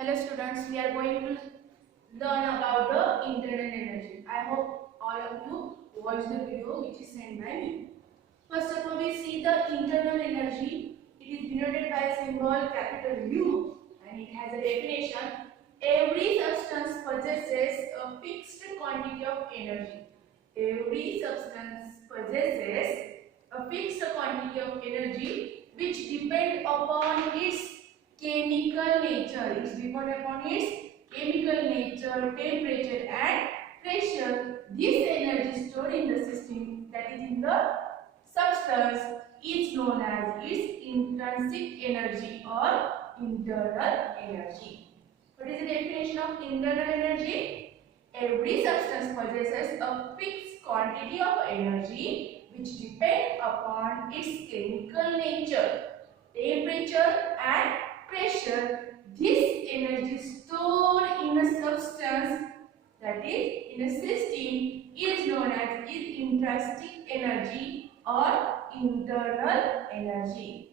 Hello students, we are going to learn about the internal energy. I hope all of you watch the video which is sent by me. First of all, we see the internal energy. It is denoted by a symbol capital U and it has a definition. Every substance possesses a fixed quantity of energy. Every substance possesses a fixed quantity of energy which depend upon its chemical nature. It depends upon its chemical nature, temperature and pressure. This energy stored in the system, that is in the substance, is known as its intrinsic energy or internal energy. What is the definition of internal energy? Every substance possesses a fixed quantity of energy which depends upon its chemical nature, temperature and pressure. This energy stored in a substance, that is in a system, is known as its intrinsic energy or internal energy.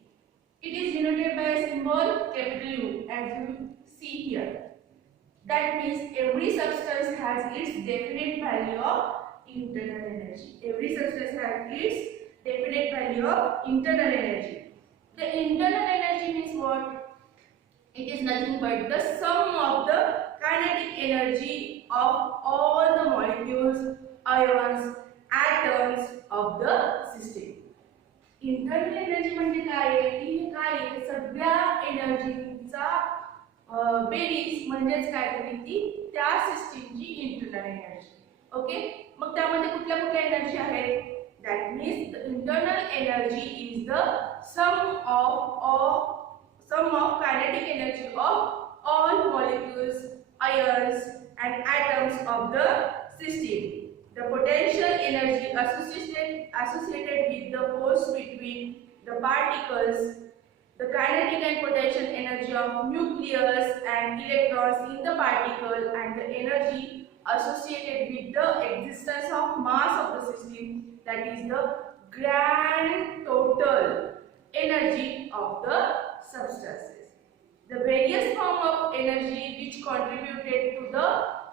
It is denoted by a symbol capital U as you see here. That means every substance has its definite value of internal energy. Every substance has its definite value of internal energy. The internal energy means what? It is nothing but the sum of the kinetic energy of all the molecules, ions, atoms of the system. Internal energy म्हणजे काय आहे? ही काय आहे? सगळ्या एनर्जीचा बेरीज म्हणजेच काय तरी ती त्या सिस्टीमची इंटरनल एनर्जी. ओके, मग त्यामध्ये कुठल्या कुठल्या एनर्जी आहेत? That means the internal energy is the sum of kinetic energy of all molecules, ions and atoms of the system. The potential energy associated with the force between the particles, the kinetic and potential energy of nucleus and electrons in the particle, and the energy associated with the existence of mass of the system, that is the grand total energy of the substances. The various forms of energy which contributed to the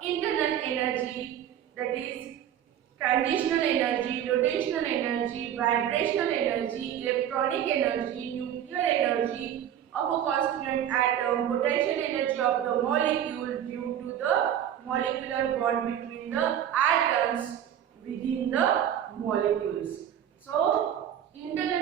internal energy, that is transitional energy, rotational energy, vibrational energy, electronic energy, nuclear energy of a constituent atom, potential energy of the molecule due to the molecular bond between the atoms within the molecules. So internal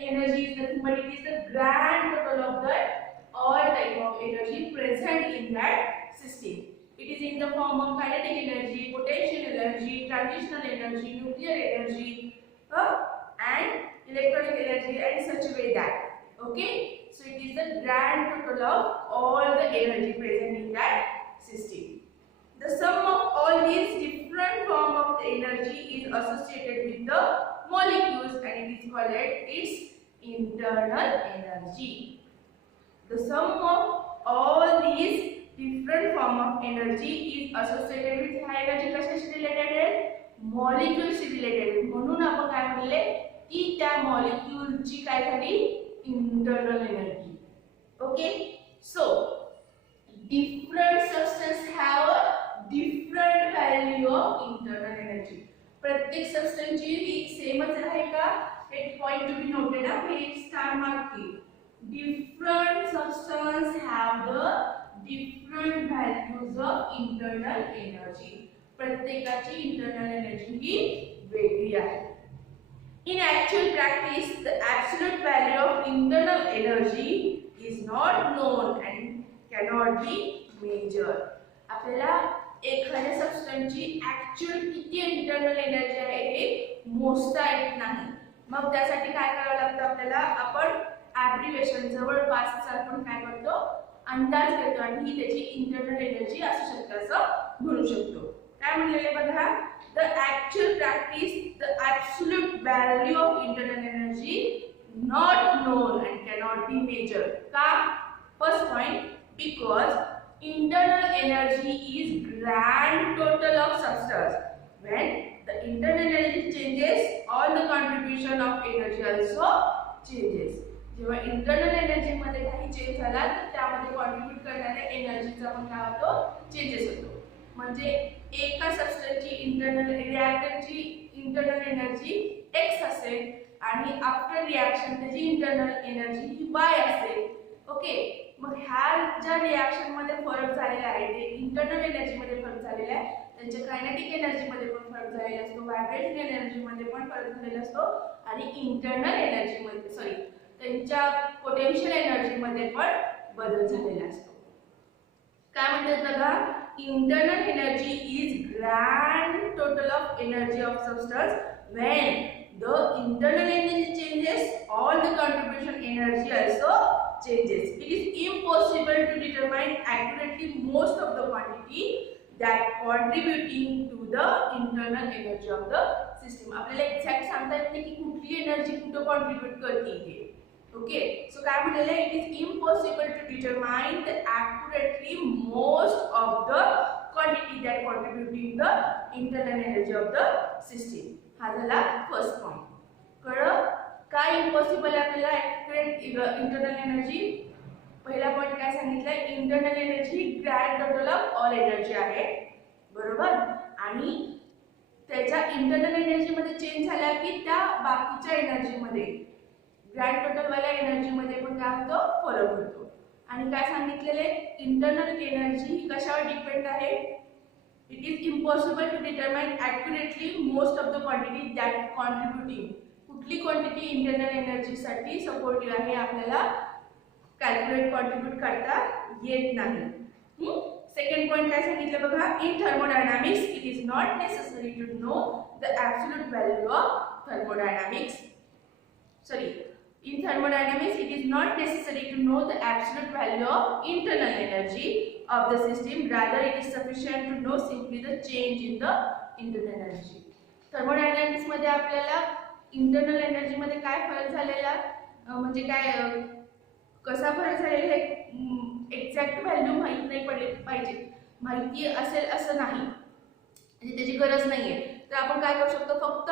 energy is nothing but it is the grand total of that all type of energy present in that system. It is in the form of kinetic energy, potential energy, transitional energy, nuclear energy, and electronic energy, and such a way that. Okay, so it is the grand total of all the energy present in that system. The sum of all these different forms of the energy is associated with the molecules and it is called its internal energy. The sum of all these different forms of energy is associated with high energy कशाशी related आहे? Molecules related. म्हणून आपण काय म्हणले की त्या molecule ची काय झाली internal energy. Okay, so different substances have a different value of internal energy. प्रत्येक substance ची ही सेमच आहे का? एक point to be noted आहे. हे star mark की different substances have the different values of internal energy. प्रत्येकाची internal energy ही वेगळी आहे. In actual practice, the absolute value of internal energy is not known and cannot be measured. आपल्याला एखाद्या सबस्टन्सची ऍक्च्युअल किती internal energy आहे हे मोजता येत नाही. मग त्यासाठी काय करावं लागतं आपल्याला? आपण ॲब्रिव्हिएशन जवळपास आपण काय करतो? अंदाज घेतो आणि ही त्याची इंटरनल एनर्जी असू शकते असं म्हणू शकतो. काय म्हणलेले बघा? The actual practice the absolute value of internal energy not known and cannot be measured. का? First point, because internal energy is grand total of substance. When the internal energy changes, all the contribution of energy also changes. जेव्हा internal energy मध्ये काही चेंज झाला तर त्यामध्ये कॉन्ट्रीब्यूट करणाऱ्या एनर्जीचा पण काय होतो चेंजेस होतो. म्हणजे एका सबस्टन्सची रिॲक्टरची इंटरनल एनर्जी x असेल आणि आफ्टर रिॲक्शन त्याची इंटरनल एनर्जी ही y असेल. ओके, मग ह्या ज्या रिॲक्शन मध्ये फरक झालेला आहे ते इंटरनल एनर्जी मध्ये फरक झालेला आहे, त्यांच्या कायनेटिक एनर्जी मध्ये पण फरक झालेला असतो, व्हायब्रेशनल एनर्जी मध्ये पण फरक झालेला असतो आणि इंटरनल एनर्जी मध्ये त्यांच्या पोटेन्शियल एनर्जी मध्ये पण बदल झालेला असतो. काय म्हणतात बघा, internal energy is grand total of energy of substance when the internal energy changes, all the contribution energy also changes. It is impossible to determine accurately most of the quantity that contributing to the internal energy of the system. आपल्याला एक्झॅक्ट सांगता येत नाही की कुठली एनर्जी कुठे कॉन्ट्रीब्यूट करते ते. ओके, सो काय म्हटलेलं आहे, it is impossible to determine the accurately most of the quantity that contributing the internal energy of the system. हा झाला फर्स्ट पॉइंट. कळलं काय इम्पॉसिबल आहे आपल्याला ॲक्युरेट इंटरनल एनर्जी. पहिला पॉइंट काय सांगितलंय, internal energy grand total of all energy आहे, बरोबर. आणि त्याच्या इंटरनल एनर्जी मध्ये चेंज झाला की त्या बाकीच्या एनर्जी मध्ये ग्रँड टोटल वाल्या एनर्जी मध्ये पण काय होतं फरक होतो. आणि काय सांगितलेले, इंटरनल एनर्जी ही कशावर डिपेंड आहे. It is impossible to determine accurately most of the quantity that contributing. कुठली क्वांटिटी इंटरनल एनर्जी साठी सपोर्टिव्ह आहे आपल्याला कॅल्क्युलेट कॉन्ट्रीब्यूट करता येत नाही. सेकंड पॉइंट काय सांगितलं बघा, in thermodynamics it is not necessary to know the absolute value of thermodynamics. In thermodynamics, it is not necessary to know the absolute value of internal energy of the system. Rather, it is sufficient to know simply the change in the internal energy. Thermodynamics मध्ये आपल्याला internal energy मध्ये काय फरक झालेला, म्हणजे काय कसा फरक झालेला हे एक्झॅक्ट व्हॅल्यू माहित नाही पडले पाहिजे, माहिती असेल असं नाही, म्हणजे त्याची गरज नाहीये. तर आपण काय करू शकतो, फक्त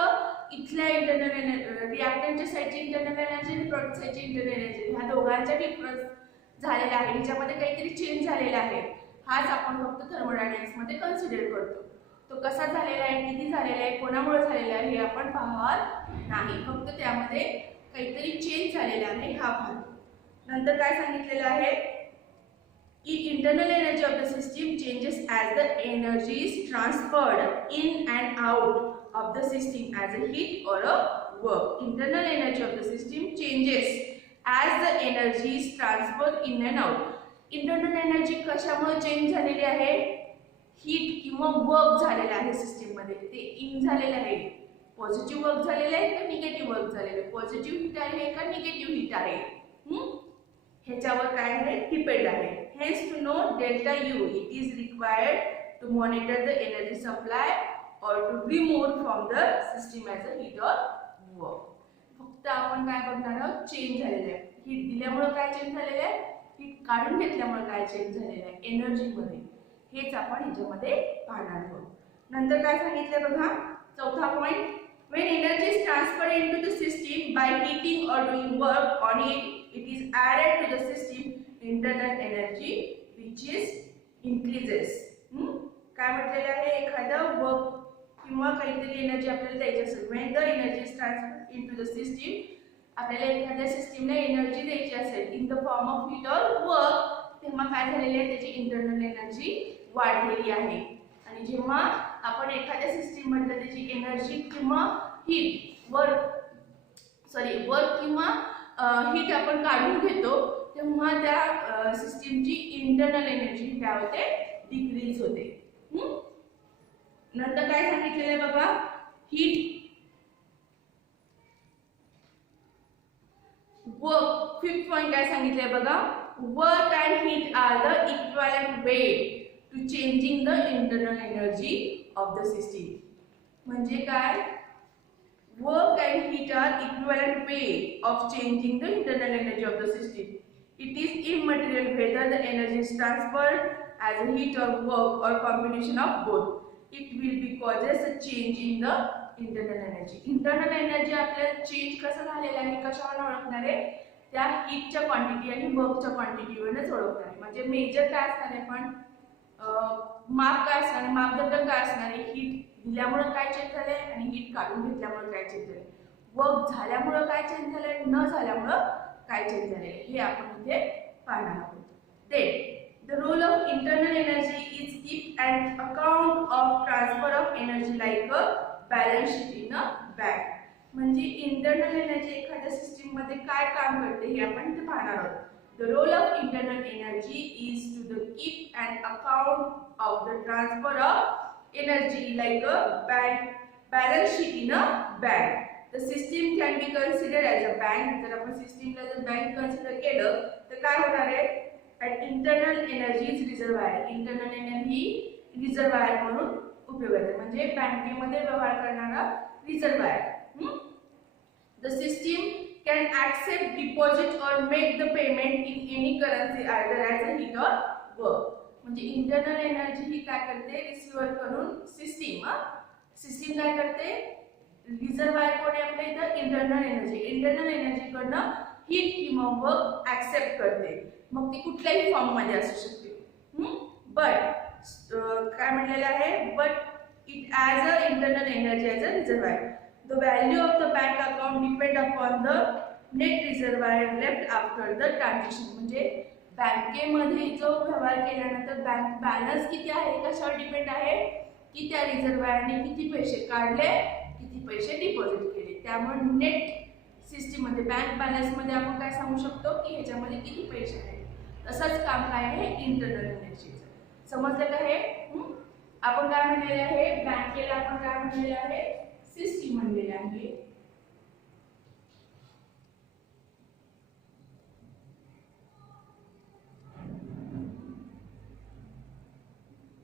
इथल्या इंटरनल रिॲक्टंटच्या साईडची इंटरनल एनर्जी आणि प्रोडक्ट साईडची इंटरनल एनर्जी ह्या दोघांचा डिफरन्स झालेला आहे, ह्याच्यामध्ये काहीतरी चेंज झालेला आहे, हाच आपण फक्त थर्मोडायनामिक्स मध्ये कन्सिडर करतो. तो कसा झालेला आहे, किती झालेला आहे, कोणामुळे झालेला आहे हे आपण पाहत नाही, फक्त त्यामध्ये काहीतरी चेंज झालेला आहे हा पाहतो. नंतर काय सांगितलेलं आहे की internal energy of the system changes as the energy is transferred in and out of the system as a heat or a work. Internal energy of the system changes as the energy is transferred in and out. Internal energy कशामुळे चेंज झालेली आहे, हीट किंवा वर्क झालेला आहे सिस्टम मध्ये, ते इन झालेलं आहे. पॉझिटिव्ह वर्क झालेलं आहे का निगेटिव्ह वर्क झालेलं आहे, पॉझिटिव्ह हीट आहे का निगेटिव्ह हीट आहे, ह्याच्यावर काय आहे डिपेंड आहे. Hence to know delta U it is required to monitor the energy supply or to remove from the system as a heat or work. फक्त आपण काय बघणार आहोत, चेंज झालेलं आहे. हीट दिल्यामुळे काय चेंज झालेलं आहे, हीट काढून घेतल्यामुळे काय चेंज झालेलं आहे एनर्जी मध्ये, हेच आपण ह्याच्यामध्ये पाहणार आहोत. नंतर काय सांगितलं बघा, चौथा point, when energy is transferred into the system by heating or doing work on it, it is added to the system internal energy which is increases. काय म्हटलेलं आहे, एखादं वर्क किंवा काहीतरी एनर्जी आपल्याला द्यायची असेल, when the energy is transferred into the system, आपल्याला एखाद्या सिस्टीमला एनर्जी द्यायची असेल in the form of heat और वर्क, तेव्हा काय झालेले आहे त्याची इंटरनल एनर्जी वाढलेली आहे. आणि जेव्हा आपण एखाद्या सिस्टीम मधलं त्याची एनर्जी किंवा हीट वर्क किंवा हीट आपण काढून घेतो, तेव्हा त्या सिस्टीमची इंटरनल एनर्जी काय होते, डिक्रीज होते. नंतर काय सांगितलेलं आहे बघा, हीट वर्क. फिफ्थ पॉइंट काय सांगितलंय बघा, work and heat are the equivalent way to changing the internal energy of the system. म्हणजे काय, work and heat are equivalent way of changing the internal energy of the system. It is immaterial whether the energy is transferred as a heat or work or combination of both. It will be causes a change in the internal energy. Internal energy आपल्याला चेंज कसं झालेलं आहे, कशावर ओळखणार आहे, त्या हीटच्या क्वांटिटी आणि वर्कच्या क्वांटिटीवरच ओळखणार आहे. म्हणजे मेजर काय असणार आहे, पण माप काय असणार आहे, मापदंड काय असणार आहे, हीट दिल्यामुळे काय चेंज झाले आणि हीट काढून घेतल्यामुळे काय चेंज झाले, वर्क झाल्यामुळे काय चेंज झाले, न झाल्यामुळे काय चेंज झाले, हे आपण इथे पाहणार आहोत. The role of internal energy is keep an account of transfer of energy like a balance sheet in a bank. म्हणजे इंटरनल एनर्जी एखाद्या सिस्टीम मध्ये काय काम करते हे आपण इथे पाहणार आहोत. The role of internal energy is to keep an account of the transfer of energy like a balance sheet in a bank. The system can be considered as a bank. जर आपण सिस्टीमला जर बँक कन्सिडर केलं तर काय होणार आहे, internal energy is reservoir. Internal energy reservoir म्हणून उपयोगात आहे, म्हणजे बँकेमध्ये व्यवहार करणारा reservoir. The system can accept deposit or make the payment in any currency either as a heat or work. म्हणजे इंटरनल एनर्जी ही काय करते, रिसिव्हर करून सिस्टीम काय करते, रिझर्वायर कोण आहे आपल्या इथं, इंटरनल एनर्जी कडनं हीट किंवा वर्क ऍक्सेप्ट करते. मग ती कुठल्याही फॉर्म मध्ये असू शकते. बट काय म्हणलेलं आहे, but it as a internal energy as a reservoir. The value of the bank account depend upon the net reservoir left after the transaction. म्हणजे बँकेमध्ये जो व्यवहार केल्यानंतर बँक बॅलन्स किती आहे, कशावर डिपेंड आहे, की त्या रिझर्वायरने किती पैसे काढले, किती पैसे डिपॉझिट केले. त्यामुळे नेट सिस्टीम मध्ये बँक बॅलन्स मध्ये आपण काय सांगू शकतो की ह्याच्यामध्ये किती पैसे आहेत. तसंच काम काय आहे इंटरनल एनर्जीचं. समजलं का हे? आपण काय म्हणलेले आहे, बँकेला आपण काय म्हणलेले आहे, सिस्टीम म्हणलेले आहे.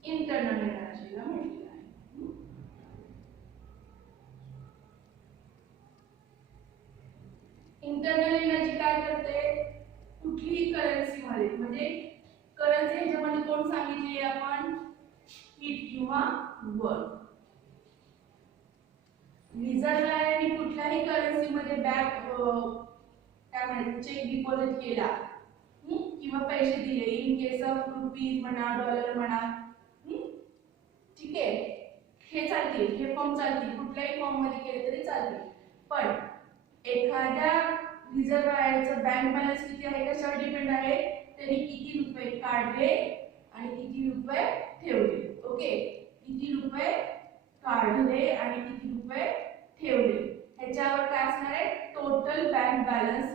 इंटरनल एनर्जीला म्हटलेलं आहे. इंटरनल एनर्जी काय करते, कुठलीही करन्सी मध्ये, म्हणजे करन्सी ह्याच्यामध्ये कोण सांगितली आपण, हीट किंवा वर्क. रिझर्वायरने कुठल्याही करन्सी मध्ये काय म्हणतात चेक डिपॉझिट केला किंवा पैसे दिले, इन केस ऑफ रुपीज म्हणा, डॉलर म्हणा, ठीक आहे, हे चालतील, हे फॉर्म चालतील, कुठल्याही फॉर्म मध्ये केले तरी चालतील. पण एखाद्या रिझर्वायरचं बँक बॅलन्स किती आहे, कशावर डिपेंड आहे, त्यांनी किती रुपये काढले आणि किती रुपये ठेवले. ओके, किती रुपये काढले आणि किती रुपये ठेवले ह्याच्यावर काय असणार आहे, टोटल बँक बॅलन्स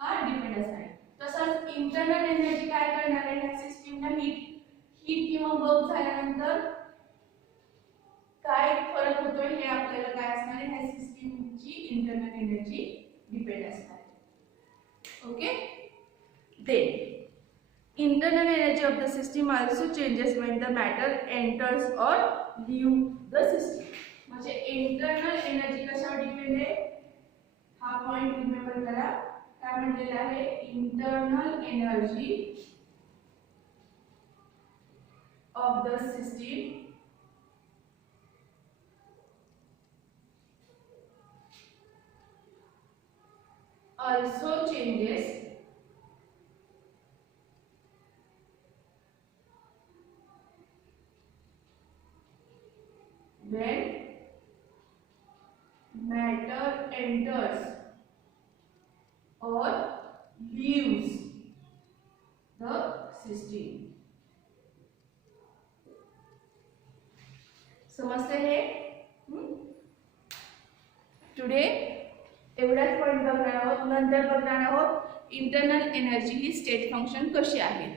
हा डिपेंड असणार आहे. तसंच इंटरनल एनर्जी काय करणार आहे, ह्या सिस्टीमला हीट किंवा वर्क झाल्यानंतर काय फरक होतोय हे आपल्याला काय असणार आहे, ह्या सिस्टीमची इंटरनल एनर्जी डिपेंड असणार आहे. Okay, then internal energy of the system also changes when the matter enters or leave the system. म्हणजे इंटरनल एनर्जी कशावर डिपेंड आहे, हा पॉइंट रिमेंबर करा. काय म्हणलेला आहे, internal energy of the system also changes when matter enters or leaves the system. समजते हे? टुडे एवढाच पॉइंट बघणार आहोत. नंतर बघणार आहोत इंटरनल एनर्जी ही स्टेट फंक्शन कशी आहे.